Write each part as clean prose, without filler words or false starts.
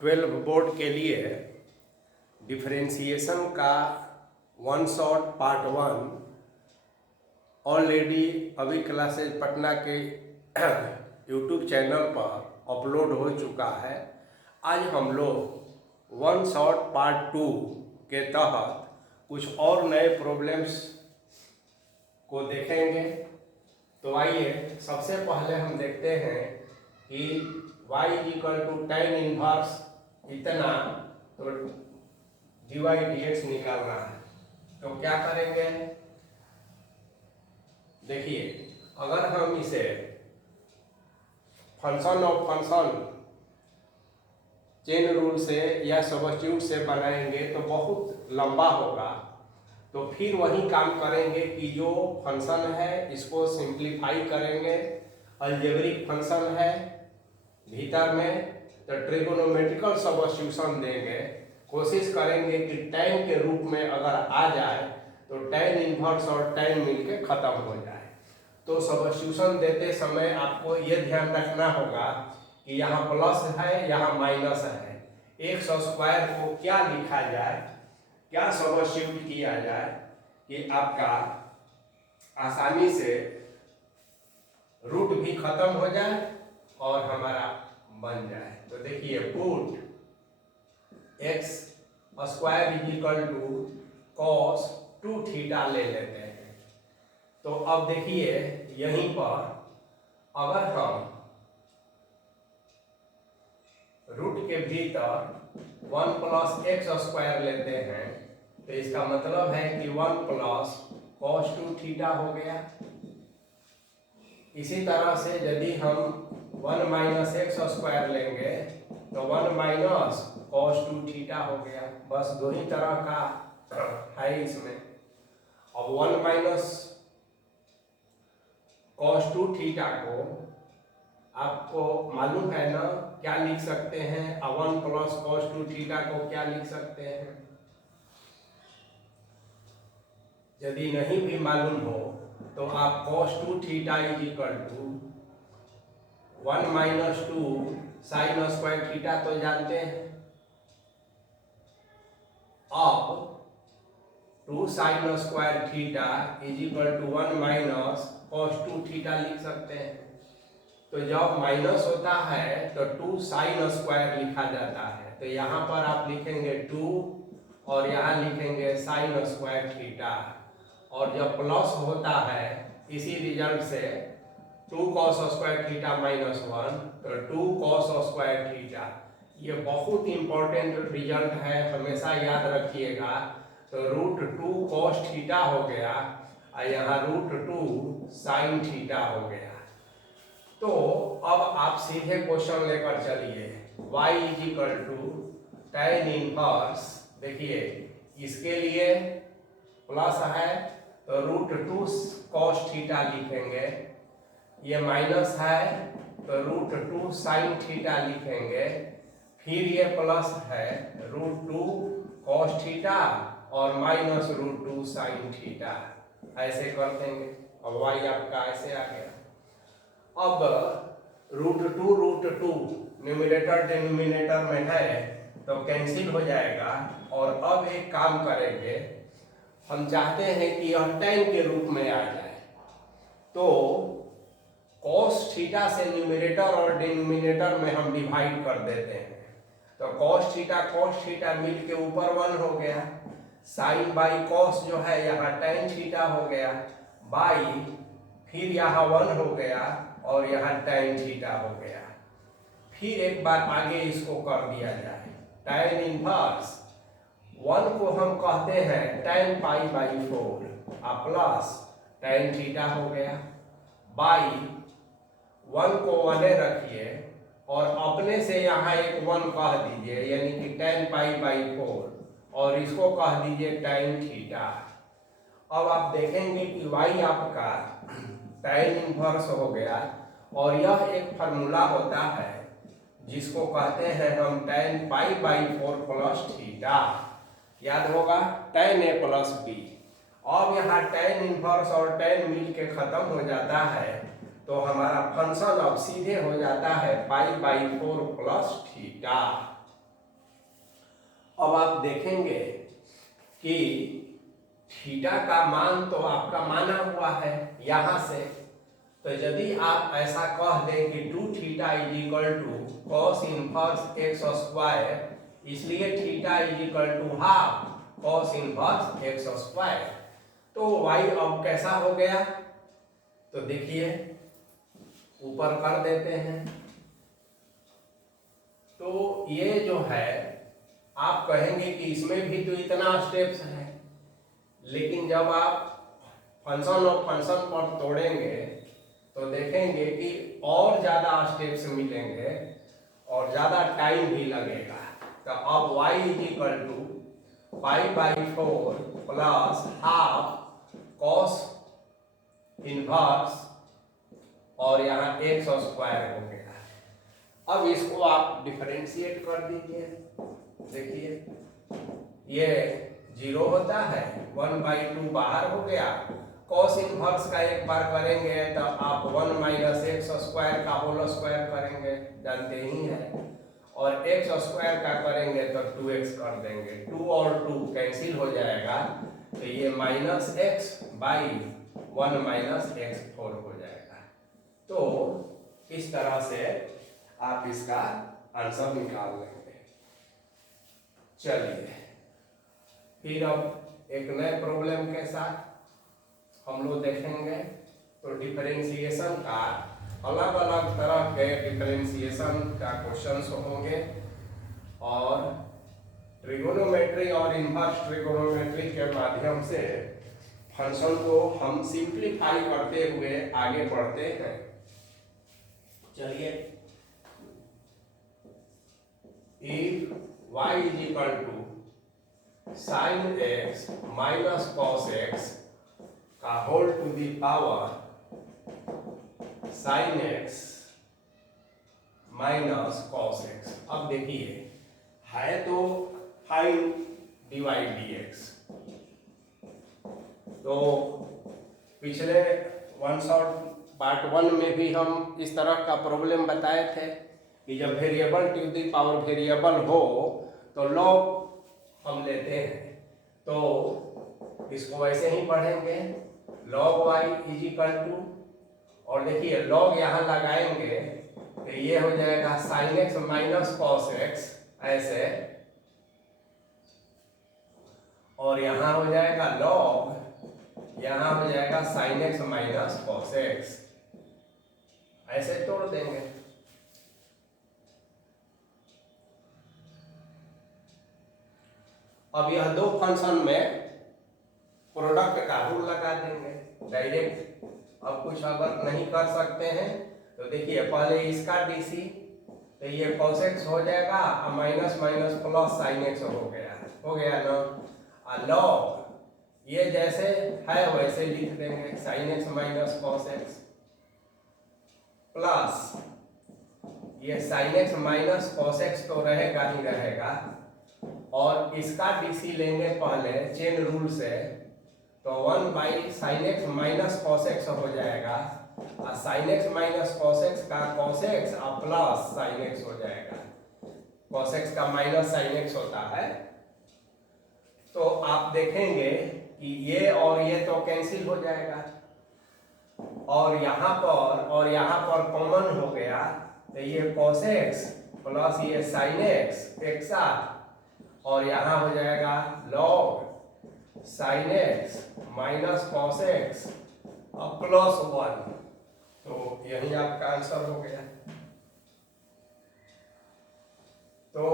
12 board के लिए differentiation का वन शॉट पार्ट 1 ऑलरेडी अभी क्लासेज पटना के यूट्यूब चैनल पर अपलोड हो चुका है। आज हम लोग वन शॉट पार्ट 2 के तहत कुछ और नए प्रॉब्लम्स को देखेंगे। तो आइए सबसे पहले हम देखते हैं कि y = tan इनवर्स इतना तो dy dx निकालना है। तो क्या करेंगे, देखिए अगर हम इसे function of function chain rule से या सब्स्टिट्यूट से बनाएंगे तो बहुत लंबा होगा। तो फिर वही काम करेंगे कि जो फंक्शन है इसको सिंप्लीफाई करेंगे। अलजेब्रिक फंक्शन है भीतर में तो ट्रिगोनोमेट्रिकल सब्स्टिट्यूशन देंगे। कोशिश करेंगे कि tan के रूप में अगर आ जाए तो tan इनवर्स और tan मिलके खत्म हो जाए। तो सब्स्टिट्यूशन देते समय आपको ये ध्यान रखना होगा कि यहाँ प्लस है यहाँ माइनस है। एक्स स्क्वायर को क्या लिखा जाए, क्या सब्स्टिट्यूट किया जाए कि आपका आसानी से रूट भी खत्म हो जाए और हमारा बन जाए। तो देखिए put x square = cos 2 theta ले लेते हैं। तो अब देखिए यहीं पर अगर हम रूट के भीतर 1 + x² लेते हैं तो इसका मतलब है कि 1 + cos 2 थीटा हो गया। इसी तरह से यदि हम 1 - x² लेंगे तो 1 - cos 2 थीटा हो गया। बस दो ही तरह का है इसमें। अब 1 - cos 2 थीटा को आपको मालूम है ना क्या लिख सकते हैं। 1 + cos 2 थीटा को क्या लिख सकते हैं, यदि नहीं भी मालूम हो तो आप cos 2 थीटा = 1 - 2 sin² थीटा तो जानते हैं। अब 2 sin² थीटा = 1 - cos 2 थीटा लिख सकते हैं। तो जब माइनस होता है तो 2 sin² लिखा जाता है। तो यहाँ पर आप लिखेंगे 2 और यहाँ लिखेंगे sin² थीटा। और जब प्लस होता है इसी रिजल्ट से 2 cos² थीटा -1 तो 2 cos² थीटा। ये बहुत इंपॉर्टेंट रिजल्ट है, हमेशा याद रखिएगा। तो √2 cos थीटा हो गया और यहाँ √2 sin थीटा हो गया। तो अब आप सीधे क्वेश्चन लेकर चलिए। y = tan इनवर्स, देखिए इसके लिए प्लस है तो √2 cos थीटा लिखेंगे। ये माइनस है तो √2 sin थीटा लिखेंगे। फिर ये प्लस है √2 cos थीटा और -√2 sin थीटा। ऐसे कर देंगे। अब y आपका ऐसे आ गया। अब √2 न्यूमरेटर डिनोमिनेटर में है तो कैंसिल हो जाएगा। और अब एक काम करेंगे, हम चाहते हैं कि यह tan के रूप में आ जाए। तो cos थीटा से न्यूमरेटर और डिनोमिनेटर में हम डिवाइड कर देते हैं। तो cos थीटा मिल के ऊपर 1 हो गया। sin बाई cos जो है यहाँ tan थीटा हो गया, बाई फिर यहाँ 1 हो गया और यहाँ tan थीटा हो गया। फिर एक बार आगे इसको कर दिया जाए। tan इनवर्स 1 को हम कहते हैं tan π/4 प्लस tan थीटा हो गया, बाई 1 को 1 रखिए और अपने से यहाँ एक 1 कह दीजिए यानी कि tan π/4 और इसको कह दीजिए tan थीटा। अब आप देखेंगे कि y आपका tan इनवर्स हो गया। और यह एक फार्मूला होता है जिसको कहते हैं हम tan π/4 प्लस थीटा। याद होगा tan a प्लस b। अब यहाँ tan इनवर्स और tan मिल के खत्म हो जाता है तो हमारा फंक्शन अब सीधे हो जाता है π/4 प्लस थीटा। अब आप देखेंगे कि थीटा का मान तो आपका माना हुआ है यहां से, तो यदि आप ऐसा कह दें कि 2 theta is equal to cos inverse X square, इसलिए theta is equal to half cos inverse X square, तो y अब कैसा हो गया, तो देखिए ऊपर कर देते हैं। तो ये जो है आप कहेंगे कि इसमें भी तो इतना स्टेप्स है, लेकिन जब आप फंक्शन ऑफ फंक्शन पर तोड़ेंगे तो देखेंगे कि और ज्यादा स्टेप्स मिलेंगे और ज्यादा टाइम भी लगेगा। तो अब y is equal to pi by 4 plus half cos inverse और यहाँ एक्स स्क्वायर हो गया। अब इसको आप डिफरेंशिएट कर दीजिए, देखिए ये 0 होता है, 1/2 बाहर हो गया, कॉस इनवर्स का एक बार करेंगे तो आप 1 माइनस एक्स स्क्वायर का होल स्क्वायर करेंगे, जानते ही हैं, और एक्स स्क्वायर का करेंगे तो 2x कर देंगे, 2 और 2 कैंसिल हो जाएगा, तो ये minus x by 1 minus x 4 हो जाएगा। तो इस तरह से आप इसका आंसर निकाल लेंगे। चलिए फिर अब एक नए प्रॉब्लम के साथ हम लोग देखेंगे। तो डिफरेंशिएशन का अलग अलग तरह के डिफरेंशिएशन का क्वेश्चंस होंगे और ट्रिगोनोमेट्री और इनवर्स ट्रिगोनोमेट्री के माध्यम से फंक्शन को हम सिंप्लीफाई करते हुए आगे बढ़ते हैं। चलिए, if y is equal to sine x minus cos X का whole to the power sine x minus cos X. अब देखिए है तो फाइन डिवाइड dx, तो पिछले वन शॉट पार्ट 1 में भी हम इस तरह का प्रॉब्लम बताए थे कि जब variable to the power variable हो तो लॉग हम लेते हैं, तो इसको वैसे ही पढ़ेंगे, log y is equal to, और देखिए लॉग यहाँ लगाएंगे तो ये हो जाएगा sine x minus cos x ऐसे, और यहाँ हो जाएगा लॉग, यहाँ हो जाएगा sine x minus cos x, ऐसे तोड़ देंगे। अब यह दो फंक्शन में प्रोडक्ट का रूल लगा देंगे डायरेक्ट। अब कुछ अगर नहीं कर सकते हैं तो देखिए पहले इसका डीसी, तो ये cos x हो जाएगा और minus minus plus sine x हो गया ना, और लॉग ये जैसे है वैसे लिख देंगे, sine x minus cos X plus ये sine x minus cos X तो रहेगा ही रहेगा, और इसका डीसी लेंगे पहले चेन रूल से, तो 1 by sine x minus cos x हो जाएगा, और sine x minus cos X का कॉस एक्स और प्लस साइन एक्स हो जाएगा, कॉस एक्स का माइनस साइन एक्स होता है। तो आप देखेंगे कि ये और ये तो कैंसिल हो जाएगा, और यहाँ पर कॉमन हो गया, तो ये cos x प्लस ये sin x एक साथ, और यहाँ हो जाएगा log sin x minus cos x और प्लस 1, तो यही आपका आंसर हो गया। तो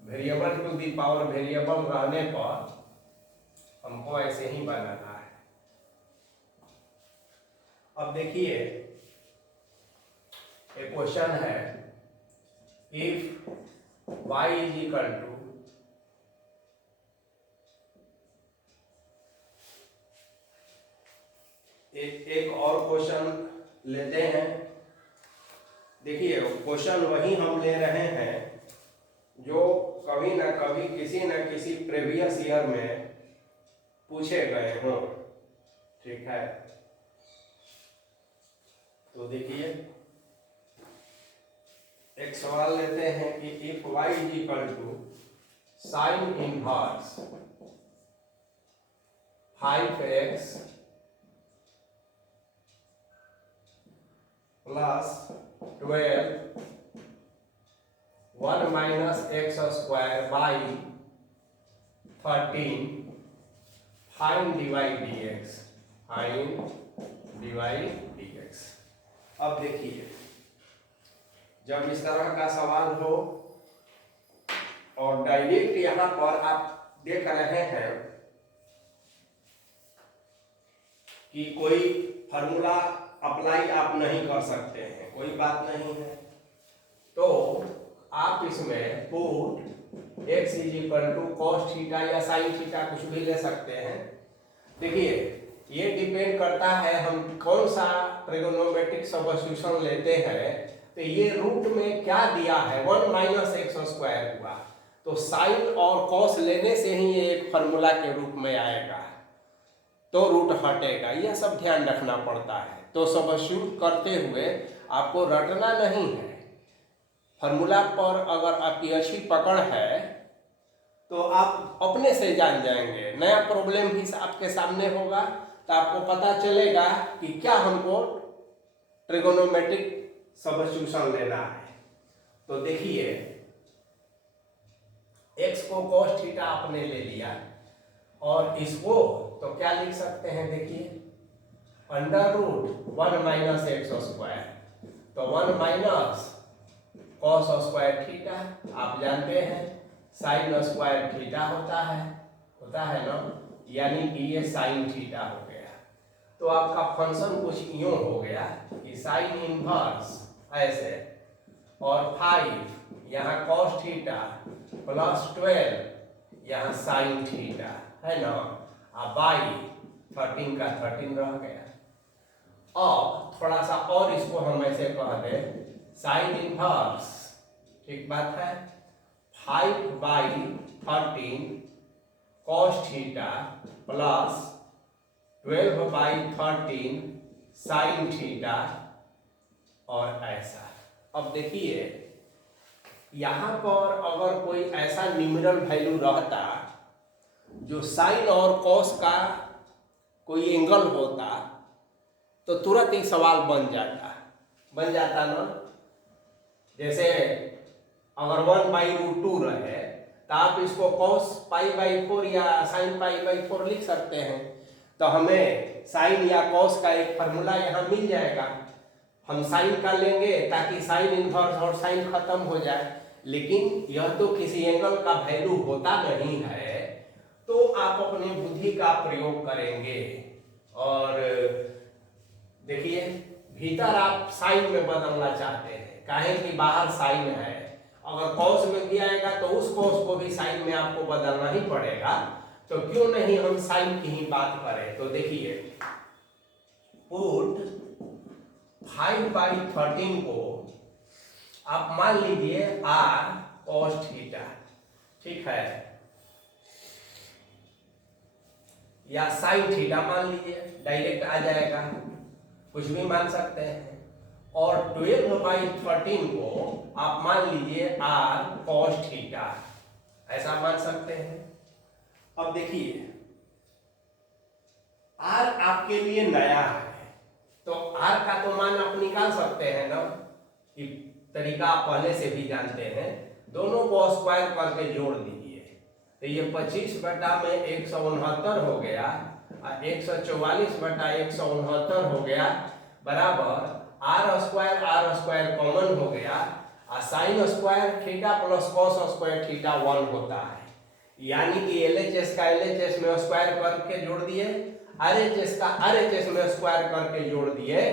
variable to the power variable रहने पर हमको ऐसे ही बनाना है। अब देखिए एक क्वेश्चन है, if y is equal to एक और क्वेश्चन लेते हैं। देखिए क्वेश्चन वही हम ले रहे हैं जो कभी ना कभी किसी न किसी प्रीवियस ईयर में पूछे गए हों, ठीक है। तो देखिए एक सवाल लेते हैं कि if y is equal to sine inverse 5x plus 12 1 minus x square by 13 find divide dx find divide dx। अब देखिए, जब इस तरह का सवाल हो और डायरेक्ट यहां पर आप देख रहे हैं कि कोई फॉर्मूला अप्लाई आप नहीं कर सकते हैं, कोई बात नहीं है, तो आप इसमें put x equal to cos theta या साइन थीटा कुछ भी ले सकते हैं। देखिए, ये डिपेंड करता है हम कौन सा ट्रिगोनोमेट्रिक सब्स्टिट्यूशन लेते हैं। तो ये रूट में क्या दिया है, 1 माइनस एक्स स्क्वायर हुआ, तो साइन और कॉस लेने से ही ये एक फार्मूला के रूप में आएगा, तो रूट हटेगा। यह सब ध्यान रखना पड़ता है। तो सब्स्टिट्यूट करते हुए आपको रटना नहीं है। फार्मूला पर अगर आपकी अच्छी पकड़ है तो आप अपने से जान जाएंगे। नया प्रॉब्लम भी आपके सामने होगा तो आपको पता चलेगा कि क्या हमको ट्रिगोनोमेट्रिक सब्स्टिट्यूशन लेना है। तो देखिए, x को cos थीटा आपने ले लिया और इसको तो क्या लिख सकते हैं, देखिए under root 1 minus x square, तो 1 माइनस कॉस स्क्वायर थीटा, आप जानते हैं साइन स्क्वायर थीटा होता है ना, यानी कि ये साइन थीटा हो गया। तो आपका फंक्शन कुछ यूं हो गया कि साइन इनवर्स ऐसे और 5 यहाँ कॉस थीटा प्लस 12 यहाँ साइन थीटा है ना, बाई 13 का 13 रह गया। अब थोड़ा सा और इसको हम ऐसे कह दें, साइन इनवर्स, ठीक बात है, 5/13 cos theta plus 12/13 sine theta और ऐसा। अब देखिए, यहाँ पर अगर कोई ऐसा न्यूमेरल वैल्यू रहता जो साइन और कॉस का कोई एंगल होता तो तुरंत ही सवाल बन जाता ना। जैसे अगर 1/√2 रहे तो आप इसको cos π/4 या sin π/4 लिख सकते हैं, तो हमें साइन या cos का एक फार्मूला यहाँ मिल जाएगा। हम साइन का लेंगे ताकि साइन इनवर्स और साइन खत्म हो जाए, लेकिन यह तो किसी एंगल का वैल्यू होता नहीं है, तो आप अपनी बुद्धि का प्रयोग करेंगे। और देखिए, भीतर आप साइन में बदलना चाहते हैं, काहे कि बाहर साइन है, अगर कॉस में दिया आएगा तो उस कॉस को भी साइन में आपको बदलना ही पड़ेगा, तो क्यों नहीं हम साइन की ही बात करें। तो देखिए, पुट 5/13 को आप मान लीजिए r cos थीटा, ठीक है, या साइन थीटा मान लीजिए, डायरेक्ट आ जाएगा, कुछ भी मान सकते हैं। और 12/13 को आप मान लीजिए r cos थीटा, ऐसा मान सकते हैं। अब देखिए, r आपके लिए नया है, तो r का तो मान आप निकाल सकते हैं ना, कि तरीका आप पहले से भी जानते हैं। दोनों को स्क्वायर करके जोड़ दीजिए, तो ये 25/169 हो गया और 144/169 हो गया, बराबर r स्क्वायर कॉमन हो गया और sine square theta plus cos square theta 1 होता है। यानी कि LHS का LHS में स्क्वायर करके जोड़ दिए, RHS का RHS में स्क्वायर करके जोड़ दिए,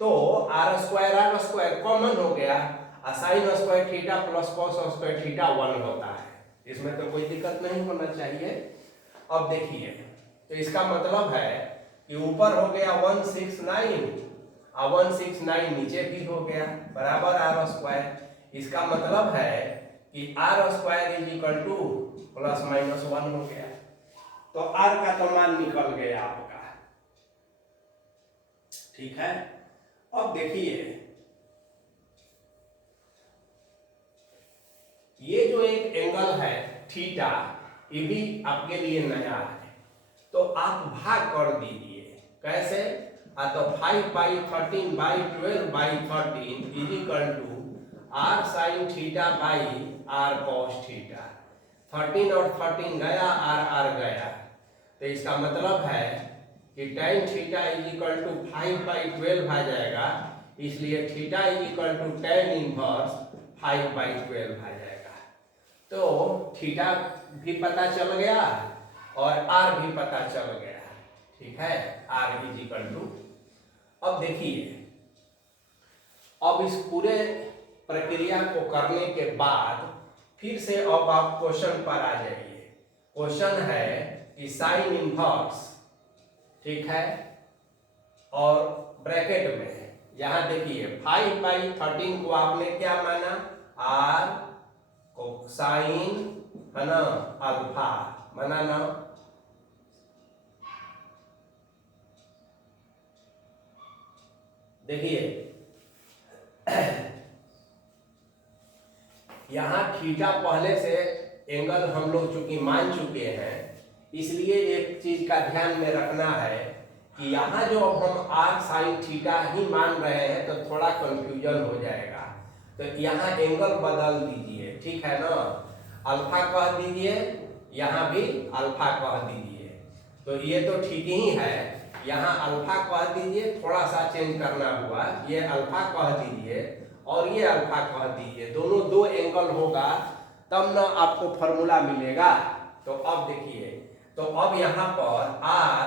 तो r स्क्वायर कॉमन हो गया और sine square theta plus cos square theta 1 होता है। इसमें तो कोई दिक्कत नहीं होना चाहिए। अब देखिए, तो इसका मतलब है कि ऊपर हो गया 169 और 169 नीचे भी हो गया, बराबर r स्क्वायर। इसका मतलब है कि r square is equal to ±1 हो गया, तो r का तो मान निकल गया आपका, ठीक है। अब देखिए, ये जो एक एंगल है थीटा, ये भी आपके लिए नया है, तो आप भाग कर दीजिए। कैसे? तो 5/13/12/13 is equal to r sin theta by r cos theta. 13 और 13 गया, r गया, तो इसका मतलब है कि tan theta is equal to 5/12 आ जाएगा, इसलिए theta is equal to tan inverse 5/12 आ जाएगा। तो थीटा भी पता चल गया और r भी पता चल गया, ठीक है, r इज इक्वल टू। अब देखिए, अब इस पूरे प्रक्रिया को करने के बाद फिर से अब आप क्वेश्चन पर आ जाइए। क्वेश्चन है कि साइन इनवर्स, ठीक है, और ब्रैकेट में यहां देखिए 5/13 को आपने क्या माना? r को साइन, है ना, अल्फा माना ना। देखिए यहाँ थीटा पहले से एंगल हम लोग चूंकि मान चुके हैं, इसलिए एक चीज का ध्यान में रखना है कि यहाँ जो अब हम r साइन थीटा ही मान रहे हैं तो थोड़ा कंफ्यूजन हो जाएगा। तो यहाँ एंगल बदल दीजिए, ठीक है ना, अल्फा कह दीजिए, यहाँ भी अल्फा कह दीजिए। तो ये तो ठीक ही है, यहाँ अल्फा कह दीजिए, थोड़ा सा चेंज करना हुआ, ये अल्फा कह दीजिए और ये अल्फा कह दीजिए, दोनों दो एंगल होगा तब ना आपको फॉर्मूला मिलेगा। तो अब देखिए, तो अब यहाँ पर r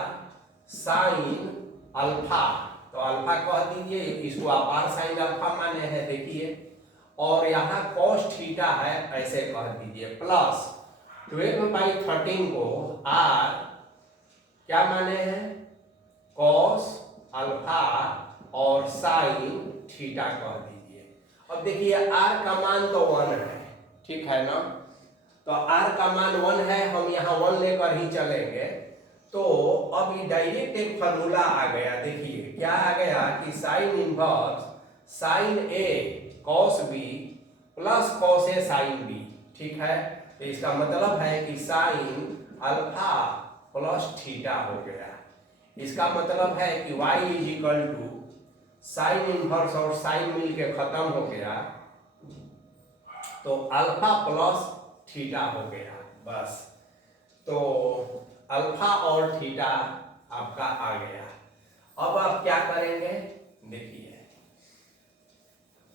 साइन अल्फा, तो अल्फा कह दीजिए, इसको आप r साइन अल्फा माने हैं, देखिए, और यहाँ cos थीटा है, ऐसे कह दीजिए, प्लस 12/13 को r क्या माने हैं? cos अल्फा और साइन थीटा कह दीजिए। अब देखिए r का मान तो 1 है, ठीक है ना, तो r का मान 1 है, हम यहाँ 1 लेकर ही चलेंगे। तो अब ये डायरेक्ट एक फॉर्मूला आ गया, देखिए क्या आ गया कि sine inverse sine a cos b plus cos a sine b, ठीक है। तो इसका मतलब है कि साइन अल्फा प्लस थीटा हो गया। इसका मतलब है कि y is equal to sine inverse और साइन मिल के खत्म हो गया, तो अल्फा प्लस थीटा हो गया, बस। तो अल्फा और थीटा आपका आ गया। अब आप क्या करेंगे? देखिए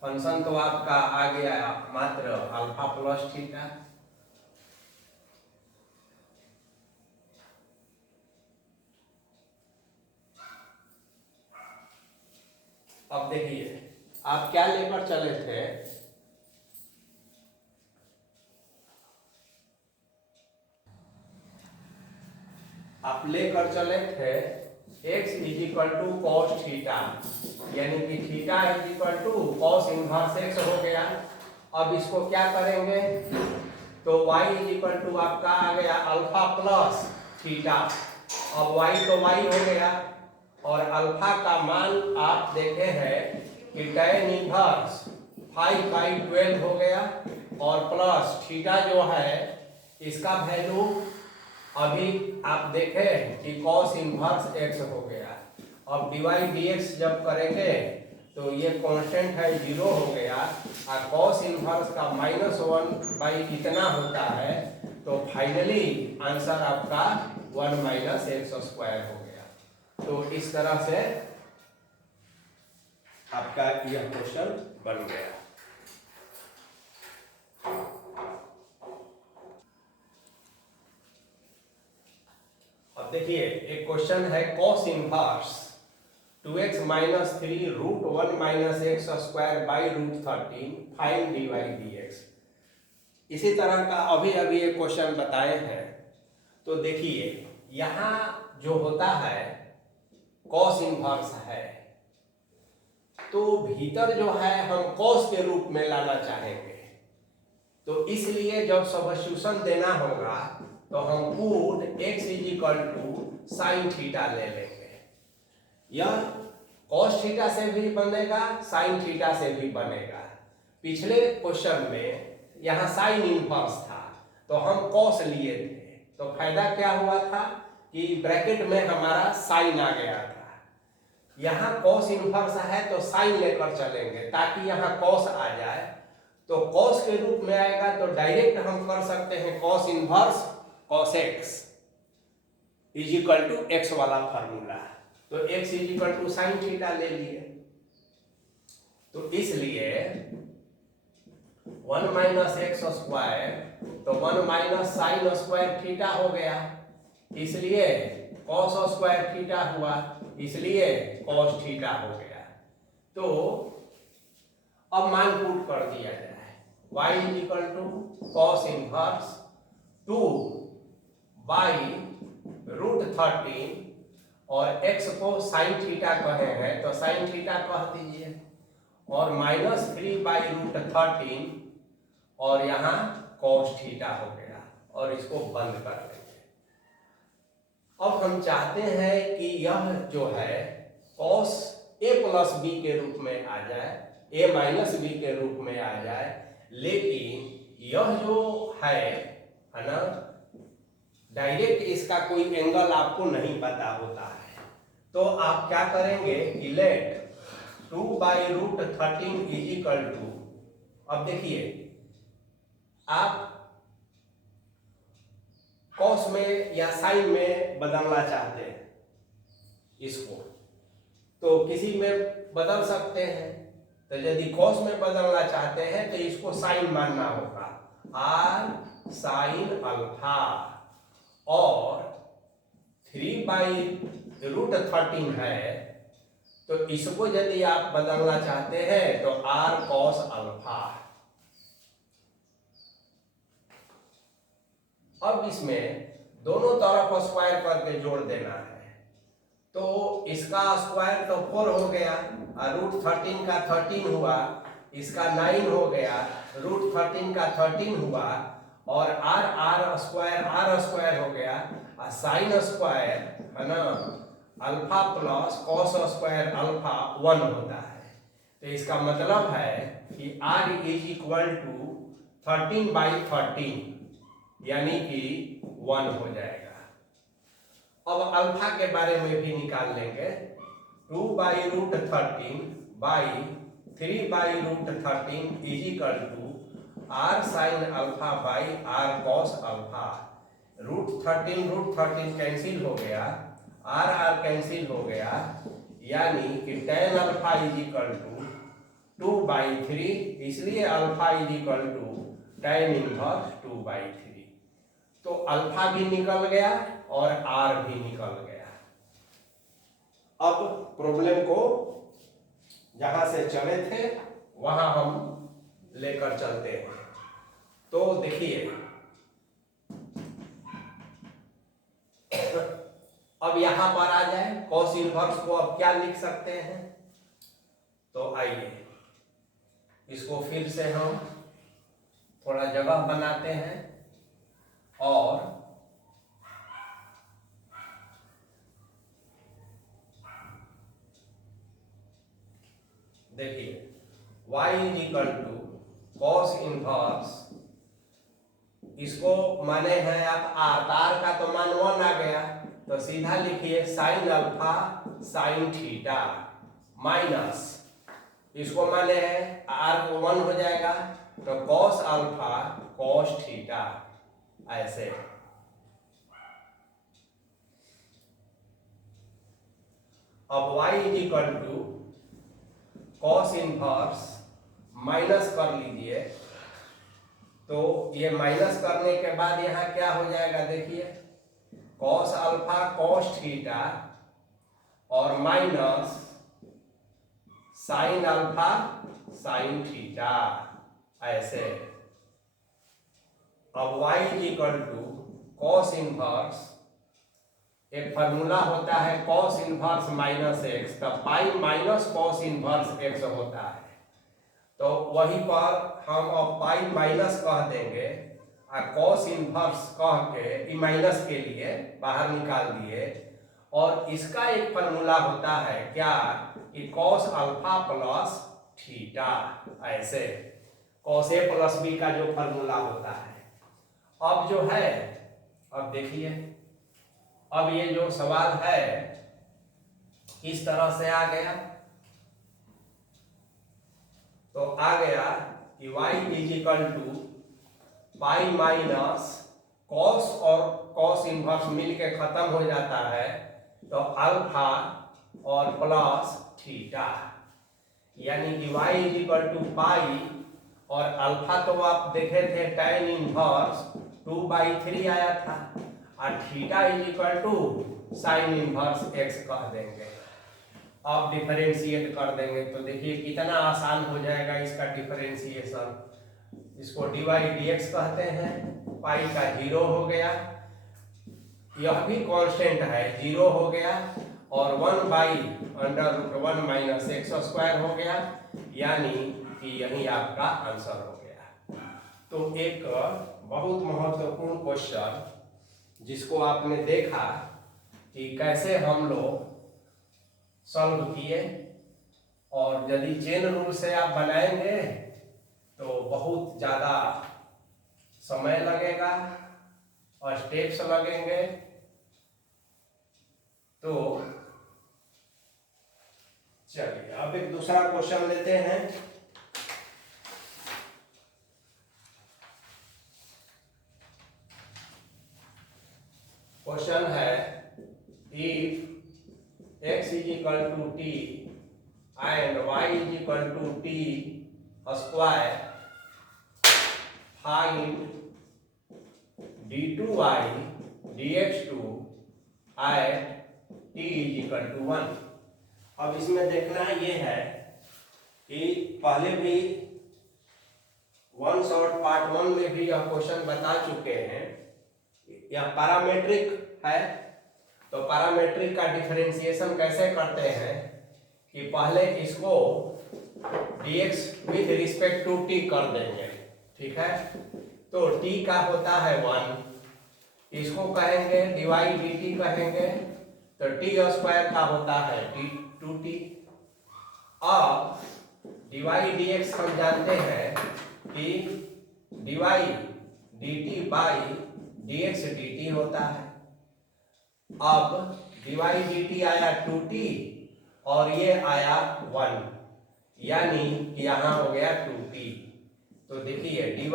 फंक्शन तो आपका आ गया मात्र अल्फा प्लस थीटा। अब देखिए आप क्या लेकर चले थे? आप लेकर चले थे x is equal to cos theta, यानी कि theta is equal to cos inverse x हो गया। अब इसको क्या करेंगे? तो y इज इक्वल टू आपका आ गया अल्फा प्लस थीटा। अब y तो y हो गया और अल्फा का मान आप देखे हैं कि tan इनवर्स 5/12 हो गया और प्लस थीटा जो है इसका वैल्यू अभी आप देखें कि cos इनवर्स x हो गया। अब dy dx जब करेंगे तो ये कांस्टेंट है 0 हो गया और cos इनवर्स का -1 इतना होता है, तो फाइनली आंसर आपका 1 - x² हो गया। तो इस तरह से आपका यह क्वेश्चन बन गया। अब देखिए एक क्वेश्चन है cos inverse 2x - 3 √1 - x² √13 find dy dx। इसी तरह का अभी एक क्वेश्चन बताए हैं। तो देखिए यहाँ जो होता है cos इनवर्स है, तो भीतर जो है हम cos के रूप में लाना चाहेंगे, तो इसलिए जब सब्स्टिट्यूशन देना होगा तो हम put x is equal to sine theta ले लेंगे। यह cos थीटा से भी बनेगा, साइन थीटा से भी बनेगा। पिछले क्वेश्चन में यहाँ साइन इनवर्स था, तो हम कॉस लिए थे, तो फायदा क्या हुआ था कि ब्रैकेट में हमारा साइन आ गया था। यहाँ कॉस इनवर्स है तो साइन लेकर चलेंगे ताकि यहाँ कॉस आ जाए, तो कॉस के रूप में आएगा तो डायरेक्ट हम कर सकते हैं cos inverse cos x is equal to x वाला फार्मूला। तो x is equal to sine theta ले लिए, तो इसलिए 1 माइनस एक्स स्क्वायर, तो 1 माइनस साइन स्क्वायर थीटा हो गया, इसलिए कॉस स्क्वायर थीटा हुआ, इसलिए कॉस थीटा हो गया। तो अब मान पुट कर दिया जाए, y is equal to cos inverse 2 by root 13 और x को साइन थीटा कहे हैं तो साइन थीटा कह दीजिए, और माइनस 3 बाई रूट 13 और यहाँ कॉस थीटा हो गया, और इसको बंद कर देंगे। अब हम चाहते हैं कि यह जो है कॉस a प्लस बी के रूप में आ जाए, a माइनस बी के रूप में आ जाए, लेकिन यह जो है ना डायरेक्ट इसका कोई एंगल आपको नहीं पता होता है, तो आप क्या करेंगे कि let 2 by root 13 is equal to, अब देखिए आप कॉस में या साइन में बदलना चाहते हैं इसको, तो किसी में बदल सकते हैं, तो यदि कॉस में बदलना चाहते हैं तो इसको साइन मानना होगा, आर साइन अल्फा, और 3 बाई रूट 13 है तो इसको यदि आप बदलना चाहते हैं तो आर कॉस अल्फा। अब इसमें दोनों तरफ स्क्वायर करके जोड़ देना है, तो इसका स्क्वायर तो 4 हो गया, और रूट 13 का 13 हुआ, इसका 9 हो गया, रूट 13 का 13 हुआ, और आर स्क्वायर हो गया, और साइन स्क्वायर है ना alpha plus cos square alpha 1 होता है। तो इसका मतलब है कि r is equal to 13 by 13 यानी कि 1 हो जाएगा। अब अल्फा के बारे में भी निकाल लेंगे, 2 by root 13 by 3 by root 13 is equal to R sine alpha by R cos alpha. Root 13 cancel हो गया, आर कैंसिल हो गया, यानी कि tan alpha is equal to 2 by 3, इसलिए alpha is equal to tan inverse 2 by 3। तो alpha भी निकल गया और आर भी निकल गया। अब प्रॉब्लम को जहां से चले थे वहां हम लेकर चलते हैं। तो देखिए अब यहां पर आ जाए, कॉस इनवर्स को अब क्या लिख सकते हैं, तो आइए इसको फिर से हम थोड़ा जगह बनाते हैं, और देखिए y is equal to cos inverse, इसको माने हैं आप आर का तो मान 1 आ गया, तो सीधा लिखिए sign alpha sine theta minus, इसको माने हैं आर को 1 हो जाएगा, तो कॉस अल्फा कॉस थीटा, ऐसे। अब y is equal to cos inverse minus कर लीजिए, तो ये माइनस करने के बाद यहाँ क्या हो जाएगा, देखिए कॉस अल्फा कॉस थीटा और minus sine alpha sine theta, ऐसे। अब y is equal to cos inverse, एक फार्मूला होता है कॉस इनवर्स माइनस एक्स, तो pi minus cos inverse x होता है, तो वहीं पर हम अब पाई माइनस कह देंगे, और कॉस इनवर्स कह के माइनस के लिए बाहर निकाल दिए, और इसका एक फार्मूला होता है क्या कि कॉस अल्फा प्लस थीटा, ऐसे कॉस ए प्लस बी का जो फार्मूला होता है। अब जो है, अब देखिए, अब ये जो सवाल है किस तरह से आ गया, तो आ गया कि y is equal to pi minus cos, और कॉस इनवर्स मिल के खत्म हो जाता है, तो अल्फा और प्लस थीटा, यानी कि y इज इक्वल टू पाई, और अल्फा तो आप देखे थे tan इनवर्स 2/3 आया था, और theta is equal to sine inverse x कह देंगे। अब डिफरेंशिएट कर देंगे तो देखिए कितना आसान हो जाएगा इसका डिफरेंशिएशन। इसको dy dx कहते हैं, पाई का 0 हो गया, यह भी कांस्टेंट है, 0 हो गया, और 1/√1 माइनस एक्स स्क्वायर हो गया, यानी कि यही आपका आंसर हो गया। तो एक बहुत महत्वपूर्ण क्वेश्चन जिसको आपने देखा कि कैसे हम लोग सॉल्व किए, और यदि चेन रूल से आप बनाएंगे तो बहुत ज़्यादा समय लगेगा और स्टेप्स लगेंगे। तो चलिए अब एक दूसरा क्वेश्चन लेते हैं। क्वेश्चन है, if x is equal to t and y is equal to t square, find d2y dx2 at t is equal to 1। अब इसमें देखना ये है कि पहले भी वन शॉर्ट पार्ट 1 में भी यह क्वेश्चन बता चुके हैं, यह पैरामेट्रिक है। तो पैरामेट्रिक का डिफरेंशिएशन कैसे करते हैं कि पहले इसको dx with respect to t कर देंगे, ठीक है। तो t का होता है 1, इसको कहेंगे dy dt कहेंगे, तो t स्क्वायर का होता है 2t। अब dy dx हम जानते हैं कि dy dt by dx dt होता है। अब dy dt आया 2t और ये आया 1, यानी कि यहाँ हो गया 2t। तो देखिए dy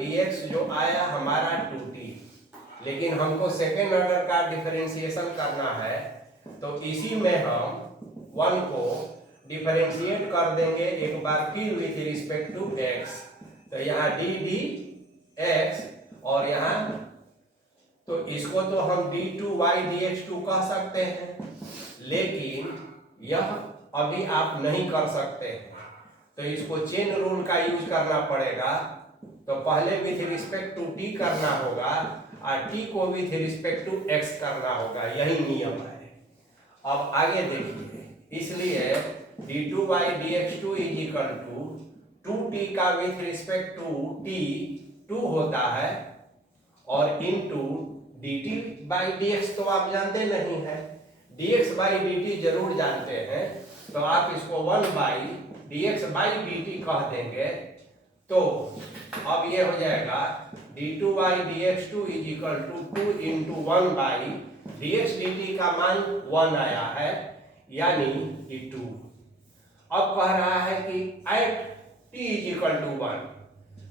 dx जो आया हमारा 2t, लेकिन हमको सेकेंड ऑर्डर का डिफरेंशिएशन करना है, तो इसी में हम 1 को डिफरेंशिएट कर देंगे एक बार फिर विथ रिस्पेक्ट टू x। तो यहाँ d dx, और यहाँ तो इसको तो हम d2y dx2 कह सकते हैं, लेकिन यह अभी आप नहीं कर सकते हैं, तो इसको चेन रूल का यूज करना पड़ेगा। तो पहले विथ रिस्पेक्ट टू t करना होगा और t को विथ रिस्पेक्ट टू x करना होगा, यही नियम है। अब आगे देखिए, इसलिए d2y dx2 is equal to 2t का विथ रिस्पेक्ट टू t 2 होता है, और इनटू dt बाई dx तो आप जानते नहीं है, dx बाई dt जरूर जानते हैं, तो आप इसको 1 बाई dx बाई dt कह देंगे। तो अब ये हो जाएगा d2y dx2 is equal to 2 into 1 by dx dt का मान 1 आया है, यानी कि 2। अब कह रहा है कि at t is equal to 1,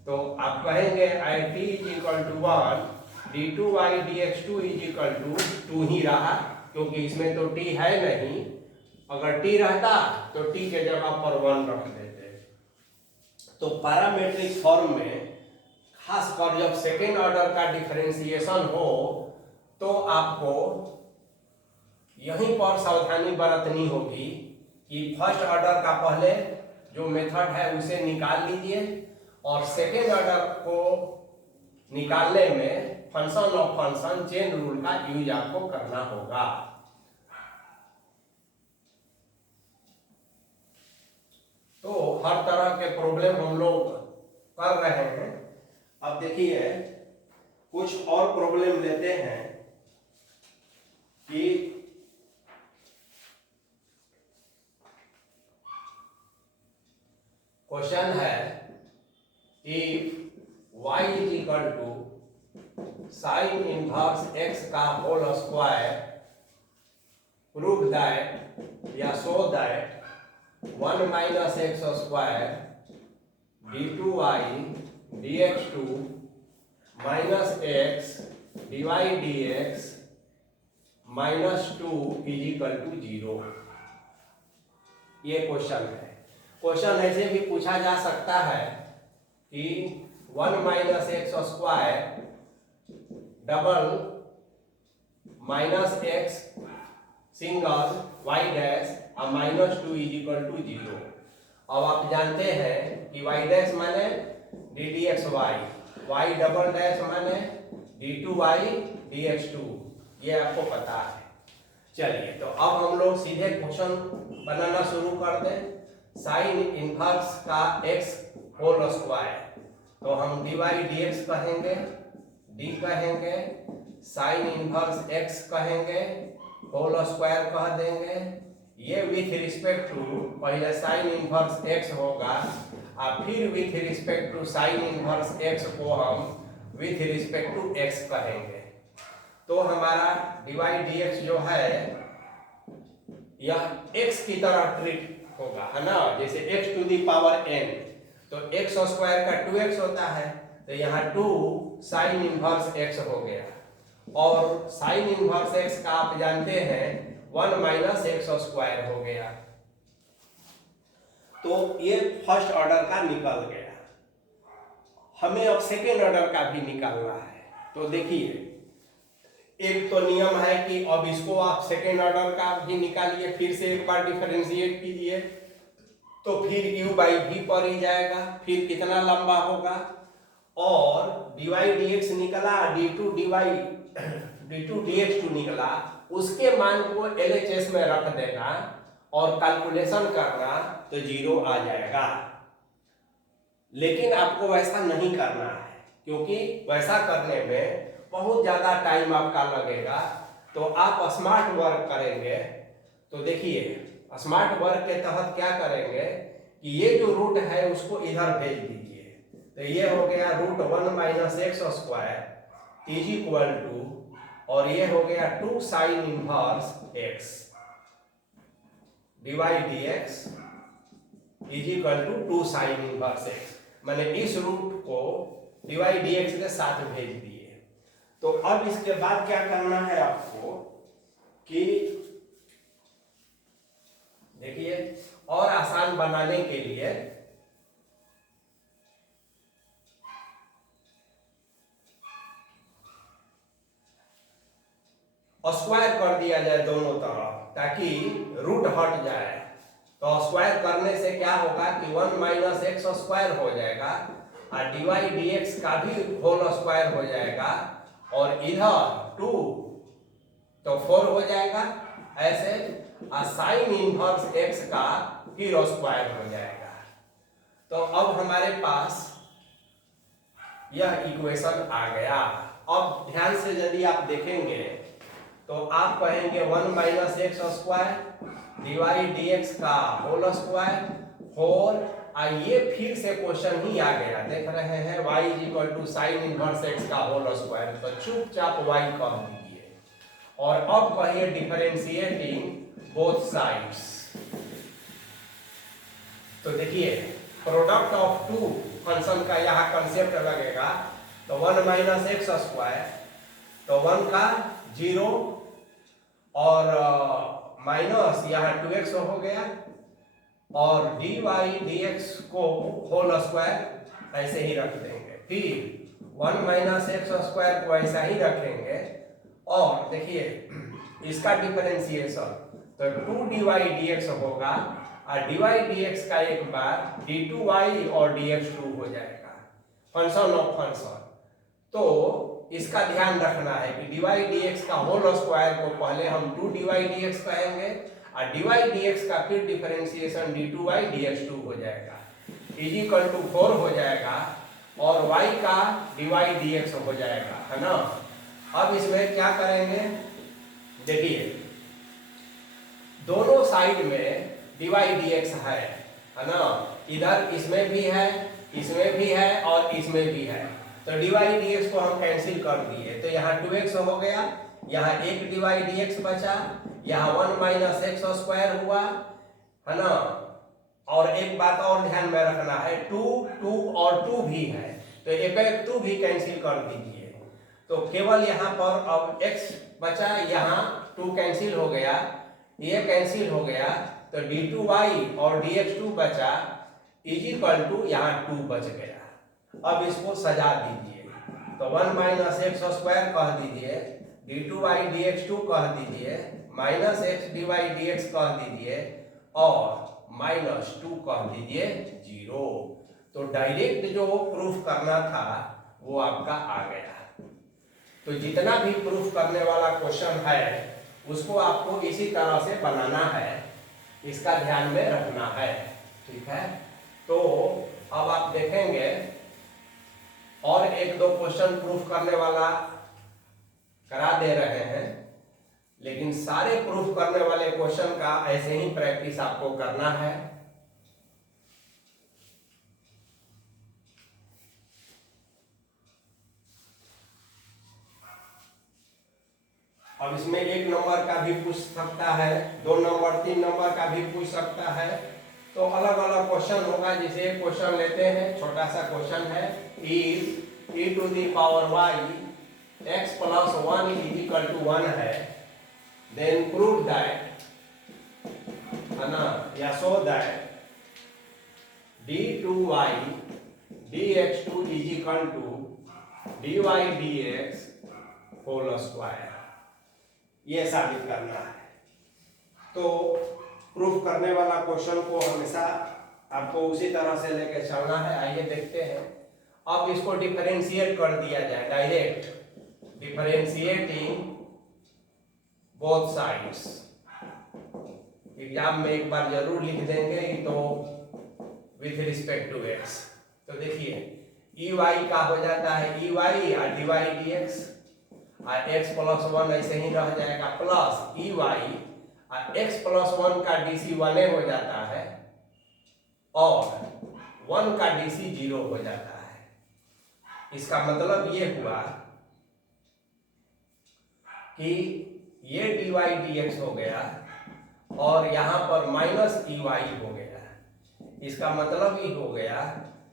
तो आप कहेंगे at t is equal to 1 d2y dx2 is equal to 2 ही रहा, क्योंकि इसमें तो t है नहीं। अगर t रहता तो t के जगह पर 1 रख देते। तो पैरामेट्रिक फॉर्म में खासकर जब सेकेंड ऑर्डर का डिफरेंशिएशन हो तो आपको यहीं पर सावधानी बरतनी होगी कि फर्स्ट ऑर्डर का पहले जो मेथड है उसे निकाल लीजिए, और सेकेंड ऑर्डर को निकालने में function of function chain rule का यूज आपको करना होगा। तो हर तरह के प्रॉब्लम हम लोग कर रहे हैं। अब देखिए कुछ और प्रॉब्लम लेते हैं कि क्वेश्चन है, if y is equal to sine inverse x का होल स्क्वायर प्रूव दैट या show that 1 minus x square d2y dx2 minus x dy dx minus 2 is equal to 0। ये क्वेश्चन है। क्वेश्चन ऐसे भी पूछा जा सकता है कि 1 minus x square double minus x single y dash और माइनस 2 इज इक्वल टू 0। अब आप जानते हैं कि वाई डैश माने d d x y, y double dash माने d2y dx2, ये आपको पता है। चलिए तो अब हम लोग सीधे क्वेश्चन बनाना शुरू कर दें। साइन इनवर्स का x होल स्क्वायर, तो हम dy dx कहेंगे, d कहेंगे, साइन इनवर्स x कहेंगे, होल स्क्वायर कह देंगे। ये विथ रिस्पेक्ट टू पहले साइन इनवर्स x होगा और फिर with respect to sine inverse x को हम विथ रिस्पेक्ट टू x कहेंगे। तो हमारा dy dx जो है यह x की तरह ट्रीट होगा, है ना। जैसे x to the power n, तो x स्क्वायर का 2x होता है, तो यहाँ 2 साइन इनवर्स x हो गया। और साइन इनवर्स x का आप जानते हैं 1 माइनस एक्स स्क्वायर हो गया। तो ये फर्स्ट ऑर्डर का निकल गया। हमें अब सेकेंड ऑर्डर का भी निकालना है। तो देखिए, एक तो नियम है कि अब इसको आप सेकेंड ऑर्डर का भी निकालिए, फिर से एक बार डिफरेंशिएट कीजिए, तो फिर u बाई v पर ही जाएगा। फिर कितना लंबा होगा, और dy dx निकला, d2 dx2 निकला, उसके मान को LHS में रख देना और कैलकुलेशन करना, तो 0 आ जाएगा। लेकिन आपको वैसा नहीं करना है, क्योंकि वैसा करने में बहुत ज्यादा टाइम आपका लगेगा। तो आप स्मार्ट वर्क करेंगे। तो देखिए, स्मार्ट वर्क के तहत क्या करेंगे कि ये जो रूट है उसको इधर भेज दीजिए। तो ये हो गया √1 minus x square is equal to, और ये हो गया 2 sine inverse x dy dx is equal to 2 sine inverse x। मैंने इस रूट को dy dx के साथ भेज दिए। तो अब इसके बाद क्या करना है आपको कि देखिए, और आसान बनाने के लिए स्क्वायर कर दिया जाए दोनों तरफ, ताकि रूट हट जाए। तो स्क्वायर करने से क्या होगा कि 1 माइनस एक्स स्क्वायर हो जाएगा, और dy dx का भी होल स्क्वायर हो जाएगा, और इधर 2 तो 4 हो जाएगा ऐसे, और साइन इनवर्स x का फिर स्क्वायर हो जाएगा। तो अब हमारे पास यह इक्वेशन आ गया। अब ध्यान से यदि आप देखेंगे तो आप कहेंगे 1 minus x square dy dx का होल स्क्वायर होल, ये फिर से क्वेश्चन ही आ गया। देख रहे हैं y is equal to sine inverse x का होल स्क्वायर, तो चुपचाप y कह दीजिए। और अब कहिए डिफरेंशिएटिंग बोथ साइड्स। तो देखिए, प्रोडक्ट ऑफ टू फंक्शन का यहाँ कंसेप्ट लगेगा। तो 1 माइनस एक्स स्क्वायर, तो 1 का 0 और माइनस यहाँ 2x हो गया, और dy dx को होल स्क्वायर ऐसे ही रख देंगे। फिर 1 माइनस एक्स स्क्वायर को ऐसा ही रखेंगे, और देखिए इसका डिफरेंशिएशन, तो 2 dy dx होगा, और dy dx का एक बार d2y और dx2 हो जाएगा, फंक्शन ऑफ फंक्शन। तो इसका ध्यान रखना है कि dy dx का होल स्क्वायर को पहले हम 2 dy dx कहेंगे, और dy dx का फिर डिफरेंशिएशन d2y dx2 हो जाएगा, इज इक्वल टू 4 हो जाएगा, और y का dy dx हो जाएगा, है ना। अब इसमें क्या करेंगे, देखिए दोनों साइड में dy dx है ना। इधर इसमें भी है, इसमें भी है, और इसमें भी है। तो dy dx को हम कैंसिल कर दिए, तो यहाँ 2x हो गया, यहाँ एक dy dx बचा, यहाँ 1 माइनस एक्स स्क्वायर हुआ, है ना। और एक बात और ध्यान में रखना है, 2 और 2 भी है, तो एक 2 भी कैंसिल कर दीजिए, तो केवल यहाँ पर अब x बचा, यहाँ 2 कैंसिल हो गया, ये कैंसिल हो गया, तो d2y और dx2 बचा इज इक्वल टू यहाँ 2 बच गया। अब इसको सजा दीजिए, तो 1 माइनस एक्स स्क्वायर कह दीजिए, d2y dx2 कह दीजिए, माइनस एक्स dy dx कह दीजिए, और माइनस 2 कह दीजिए 0। तो डायरेक्ट जो प्रूफ करना था वो आपका आ गया। तो जितना भी प्रूफ करने वाला क्वेश्चन है उसको आपको इसी तरह से बनाना है, इसका ध्यान में रखना है, ठीक है। तो अब आप देखेंगे और एक दो क्वेश्चन प्रूफ करने वाला करा दे रहे हैं, लेकिन सारे प्रूफ करने वाले क्वेश्चन का ऐसे ही प्रैक्टिस आपको करना है। अब इसमें 1 नंबर का भी पूछ सकता है, 2 नंबर 3 नंबर का भी पूछ सकता है, तो अलग अलग क्वेश्चन होगा। जैसे एक क्वेश्चन लेते हैं, छोटा सा क्वेश्चन है, if e to the power y x plus 1 is equal to 1 है, देन प्रूव दैट, है ना, या show that d2y dx2 is equal to dy dx whole square, ये साबित करना है। तो प्रूफ करने वाला क्वेश्चन को हमेशा आपको उसी तरह से लेके चलना है। आइए देखते हैं। अब इसको डिफरेंशिएट कर दिया जाए, direct differentiating both sides. Exam में एक बार जरूर लिख देंगे, तो विथ रिस्पेक्ट टू x। तो देखिए ई वाई का हो जाता है ई वाई और डी वाई डी एक्स, और x प्लस 1 ऐसे ही रह जाएगा, प्लस ई वाई और x प्लस 1 का डीसी 1 हो जाता है, और 1 का डीसी 0 हो जाता है। इसका मतलब ये हुआ कि ये डी वाई डी एक्स हो गया और यहाँ पर माइनस ई वाई हो गया। इसका मतलब ये हो गया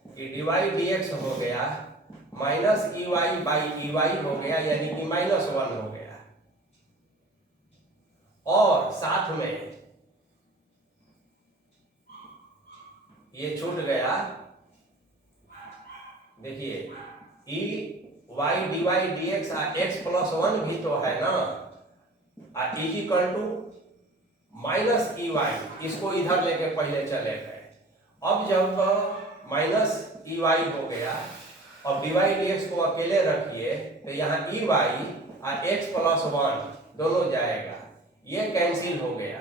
कि डी वाई डी एक्स हो गया minus e y by e y हो गया, यानी कि -1 हो गया। और साथ में ये छूट गया, देखिए e y d y d x x plus 1 भी तो है ना, is equal to minus e y, इसको इधर लेके पहले चले गए। अब जब माइनस ई वाई हो गया, अब डी वाई डी एक्स को अकेले रखिए, तो यहाँ ई वाई और एक्स प्लस 1 दोनों जाएगा, ये कैंसिल हो गया,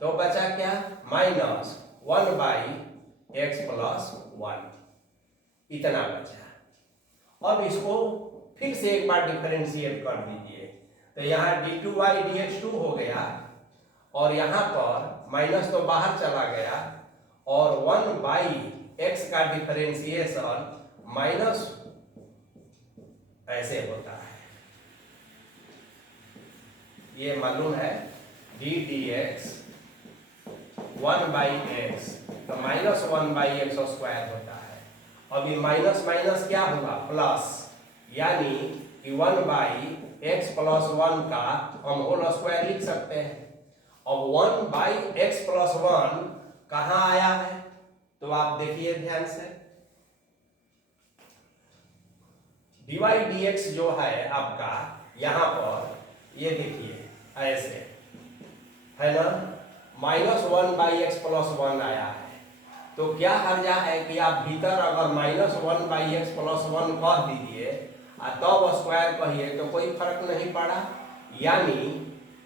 तो बचा क्या, -1 बाई एक्स प्लस 1, इतना बचा। अब इसको फिर से एक बार डिफरेंशिएट कर दीजिए, तो यहाँ d2y dx2 हो गया, और यहाँ पर माइनस तो बाहर चला गया, और 1 बाई एक्स का डिफरेंशिएशन माइनस ऐसे होता है, ये मालूम है, d dx 1 बाई एक्स, तो -1 बाई एक्स स्क्वायर होता है। अब ये माइनस माइनस क्या होगा, प्लस, यानी कि 1 बाई एक्स प्लस 1 का हम होल स्क्वायर लिख सकते हैं। अब 1 बाई एक्स प्लस 1 कहाँ आया है, तो आप देखिए ध्यान से, dy dx जो है आपका यहाँ पर, ये देखिए ऐसे है ना, -1 बाई एक्स प्लस 1 आया है। तो क्या हर्जा है कि आप भीतर अगर -1 बाई एक्स प्लस 1 कह दीजिए और तब स्क्वायर कहिए, तो कोई फर्क नहीं पड़ा, यानी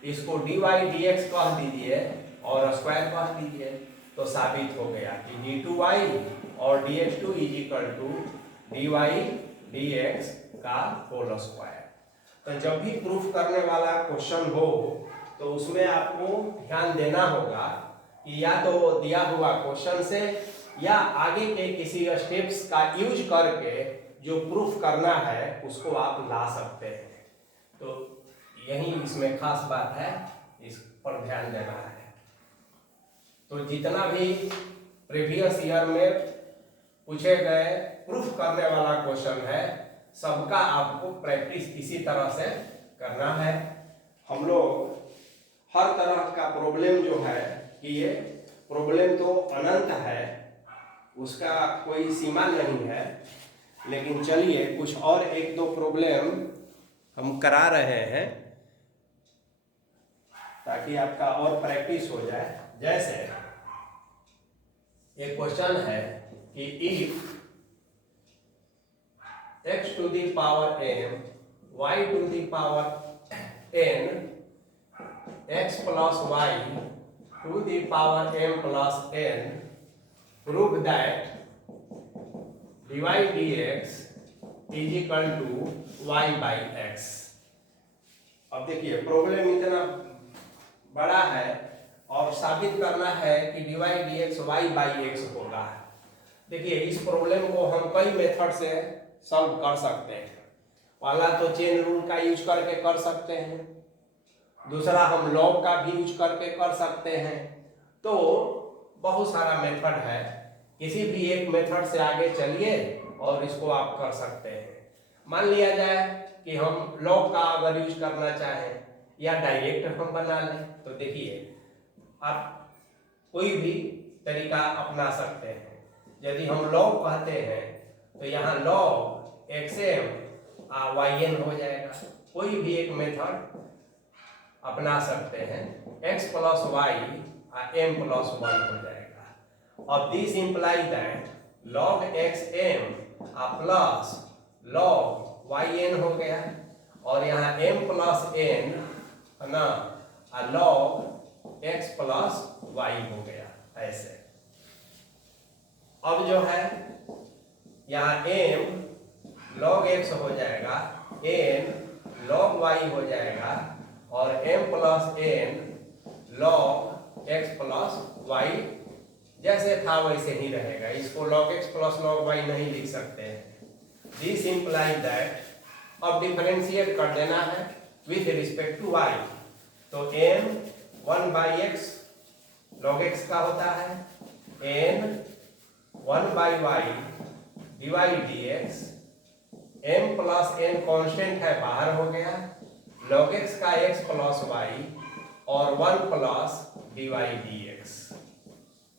इसको dy dx कह दीजिए और स्क्वायर कह दीजिए, तो साबित हो गया कि d2y और dx2 is equal to dy dx का होल स्क्वायर। तो जब भी प्रूफ करने वाला क्वेश्चन हो तो उसमें आपको ध्यान देना होगा कि या तो दिया हुआ क्वेश्चन से या आगे के किसी स्टेप्स का यूज करके जो प्रूफ करना है उसको आप ला सकते हैं। तो यही इसमें खास बात है, इस पर ध्यान देना है। तो जितना भी प्रीवियस ईयर में पूछे गए प्रूफ करने वाला क्वेश्चन है, सबका आपको प्रैक्टिस इसी तरह से करना है। हम लोग हर तरह का प्रॉब्लम जो है कि ये प्रॉब्लम तो अनंत है, उसका कोई सीमा नहीं है, लेकिन चलिए कुछ और एक दो प्रॉब्लम हम करा रहे हैं ताकि आपका और प्रैक्टिस हो जाए। जैसे एक क्वेश्चन है कि if x to the power m y to the power n x plus y to the power m plus n prove that dy dx is equal to y by x। अब देखिए problem इतना बड़ा है और साबित करना है कि dy dx y by x होगा। देखिए इस प्रॉब्लम को हम कई मेथड से सॉल्व कर सकते हैं। पहला तो चेन रूल का यूज करके कर सकते हैं, दूसरा हम लॉग का भी यूज करके कर सकते हैं। तो बहुत सारा मेथड है, किसी भी एक मेथड से आगे चलिए और इसको आप कर सकते हैं। मान लिया जाए कि हम लॉग का अगर यूज करना चाहें या डायरेक्ट हम बना लें, तो देखिए आप कोई भी तरीका अपना सकते हैं। यदि हम लॉग कहते हैं तो यहाँ लॉग xm yn हो जाएगा। कोई भी एक मेथड अपना सकते हैं, x plus y m plus 1 हो जाएगा। अब this imply that log xm plus log yn हो गया, और यहाँ m प्लस n है ना log x प्लस y हो गया। ऐसे अब जो है यहाँ m log x हो जाएगा, n log y हो जाएगा, और m plus n log x plus y जैसे था वैसे ही रहेगा। इसको log x plus log y नहीं लिख सकते हैं। दिस इम्प्लाई दैट अब डिफरेंशिएट कर देना है विथ रिस्पेक्ट टू y। तो n 1 by x log x का होता है, n 1 by y dy dx, m plus n constant है बाहर हो गया, log x का x प्लस y और 1 प्लस dy dx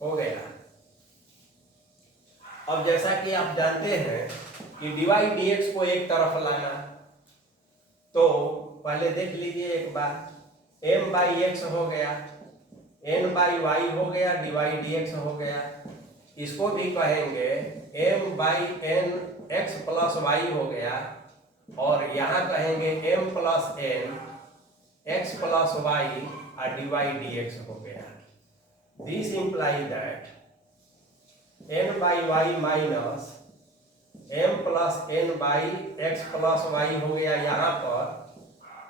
हो गया। अब जैसा कि आप जानते हैं कि dy dx को एक तरफ लाना, तो पहले देख लीजिए एक बार, m by x हो गया, n by y हो गया, dy dx हो गया। इसको भी कहेंगे m by n x plus y हो गया, और यहाँ कहेंगे m plus n x plus y और dy dx हो गया। This imply that n by y minus m plus n by x plus y हो गया यहाँ पर,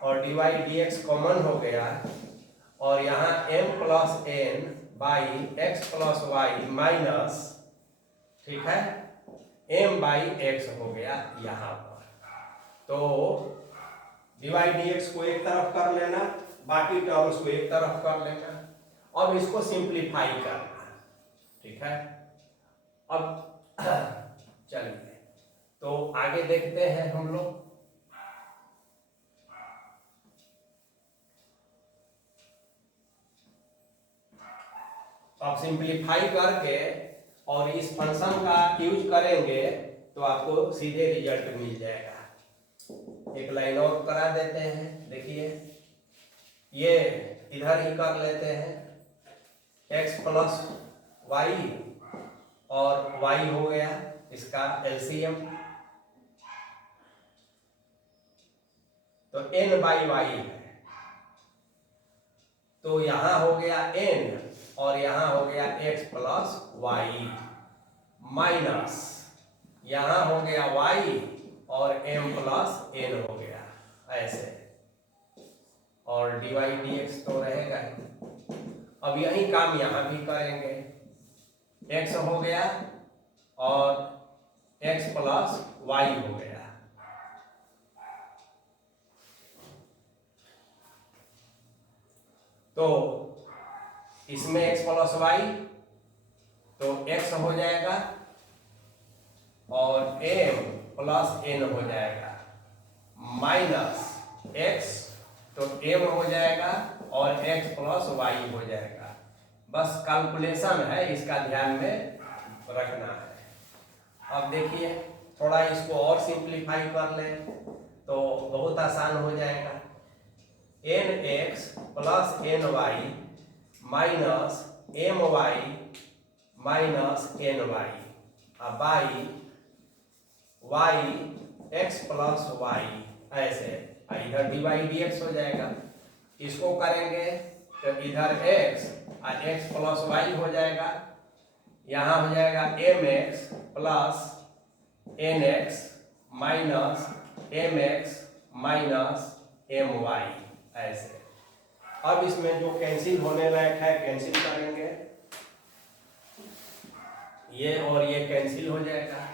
और dy dx कॉमन हो गया, और यहाँ m plus n by x plus y minus, ठीक है, m by x हो गया यहाँ पर। तो dy dx को एक तरफ कर लेना, बाकी टर्म्स को एक तरफ कर लेना। अब इसको सिंप्लीफाई करना, ठीक है। अब चलिए तो आगे देखते हैं हम लोग। अब सिंप्लीफाई करके और इस फंक्शन का यूज करेंगे तो आपको सीधे रिजल्ट मिल जाएगा। एक लाइन और करा देते हैं, देखिए ये इधर ही कर लेते हैं, x प्लस y और y हो गया इसका एलसीएम, तो n बाई y है, तो यहां हो गया n और यहां हो गया x प्लस y माइनस यहां हो गया y और m प्लस n हो गया ऐसे, और dy dx तो रहेगा ही। अब यही काम यहां भी करेंगे, x हो गया और x प्लस वाई हो गया। तो इसमें x प्लस वाई तो x हो जाएगा और m प्लस n हो जाएगा माइनस x तो m हो जाएगा और x प्लस वाई हो जाएगा। बस कैलकुलेशन है, इसका ध्यान में रखना है। अब देखिए थोड़ा इसको और सिंप्लीफाई कर लें तो बहुत आसान हो जाएगा। nx plus ny minus my minus ny अब by y x plus y ऐसे इधर dy dx हो जाएगा। इसको करेंगे तो इधर x और x प्लस y हो जाएगा। यहाँ हो जाएगा mx plus nx minus mx minus my ऐसे। अब इसमें जो कैंसिल होने लायक है कैंसिल करेंगे, ये और ये कैंसिल हो जाएगा।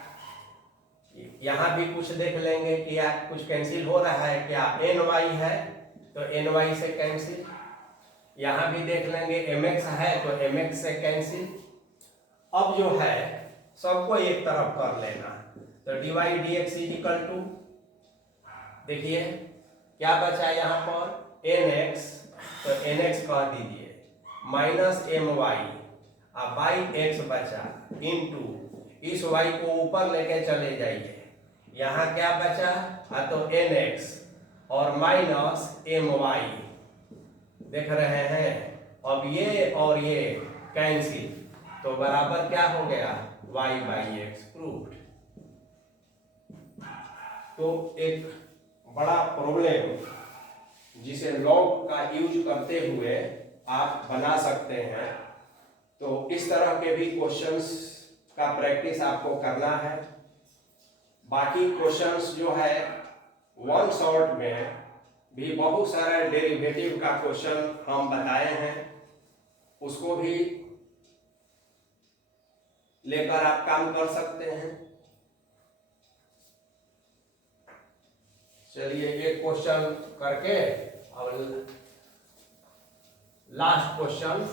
यहाँ भी कुछ देख लेंगे कि यार कुछ कैंसिल हो रहा है क्या, ny है तो ny से कैंसिल। यहाँ भी देख लेंगे mx है तो mx से कैंसिल। अब जो है सबको एक तरफ कर लेना तो dy dx is equal to, देखिए क्या बचा यहाँ पर nx तो nx कह दीजिए माइनस my और बाई x बचा इनटू इस y को ऊपर लेके चले जाइए, यहाँ क्या बचा तो nx और माइनस my देख रहे हैं। अब ये और ये कैंसिल तो बराबर क्या हो गया y बाई एक्स प्रूव्ड। तो एक बड़ा प्रॉब्लम जिसे लॉग का यूज करते हुए आप बना सकते हैं, तो इस तरह के भी क्वेश्चंस का प्रैक्टिस आपको करना है। बाकी क्वेश्चंस जो है वन शॉट में भी बहुत सारा डेरिवेटिव का क्वेश्चन हम बताए हैं, उसको भी लेकर आप काम कर सकते हैं। चलिए एक क्वेश्चन करके और लास्ट क्वेश्चन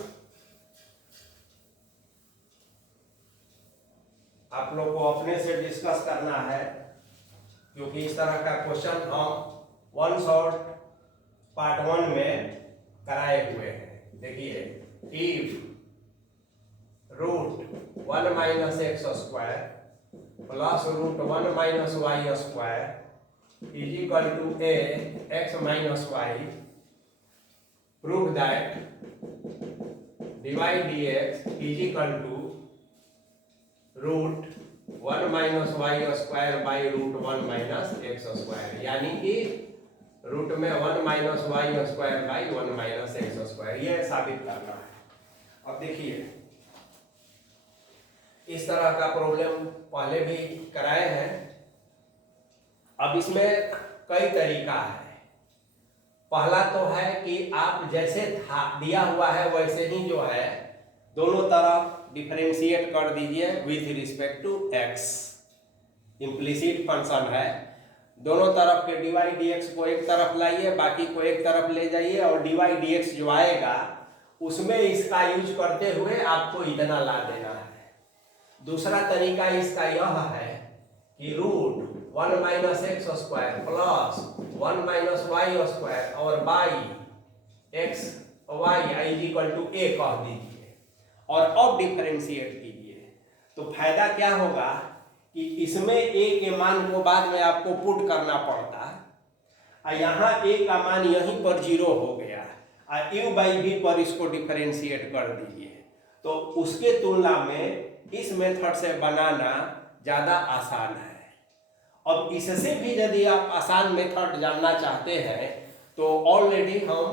आप लोग को अपने से डिस्कस करना है, क्योंकि इस तरह का क्वेश्चन हम वन शॉट पार्ट 1 में कराए हुए हैं। देखिए इफ root 1 minus x square plus root 1 minus Y square is equal to a x minus y, prove that dy dx is equal to root 1 minus Y square by root 1 minus x square, यानी कि root में 1 minus Y square by 1 minus x square, ये साबित करना है। अब देखिए इस तरह का प्रॉब्लम पहले भी कराए हैं। अब इसमें कई तरीका है। पहला तो है कि आप जैसे था दिया हुआ है वैसे ही जो है दोनों तरफ डिफरेंशिएट कर दीजिए with respect to x। Implicit function है, दोनों तरफ के dy dx को एक तरफ लाइए, बाकी को एक तरफ ले जाइए और dy dx जो आएगा उसमें इसका यूज करते हुए आपको इतना ला देना है। दूसरा तरीका इसका यह है कि root 1 minus x square plus 1 minus Y square और by X Y is equal to A कह दीजिए और अब डिफरेंशिएट कीजिए। तो फायदा क्या होगा कि इसमें ए के मान को बाद में आपको पुट करना पड़ता और यहाँ ए का मान यहीं पर 0 हो गया और यू बाई वी पर इसको डिफरेंशिएट कर दीजिए। तो उसके तुलना में इस मेथड से बनाना ज़्यादा आसान है। अब इससे भी यदि आप आसान मेथड जानना चाहते हैं तो ऑलरेडी हम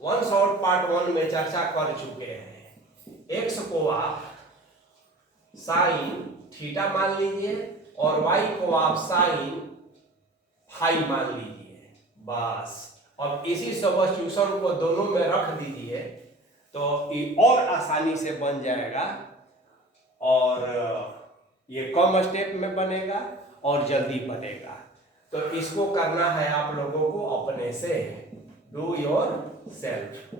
वन शॉट पार्ट 1 में चर्चा कर चुके हैं। x को आप साइन थीटा मान लीजिए और y को आप साइन फाई मान लीजिए, बस। अब इसी सब्स्टिट्यूशन को दोनों में रख दीजिए तो ये और आसानी से बन जाएगा और ये कम स्टेप में बनेगा और जल्दी बनेगा। तो इसको करना है आप लोगों को अपने से, डू योर सेल्फ।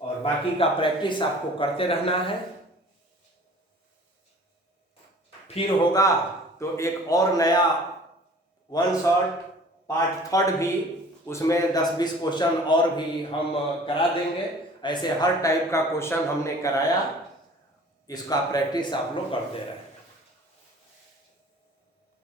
और बाकी का प्रैक्टिस आपको करते रहना है। फिर होगा तो एक और नया वन शॉट पार्ट थर्ड भी, उसमें 10-20 क्वेश्चन और भी हम करा देंगे। ऐसे हर टाइप का क्वेश्चन हमने कराया, इसका प्रैक्टिस आप लोग करते रहें।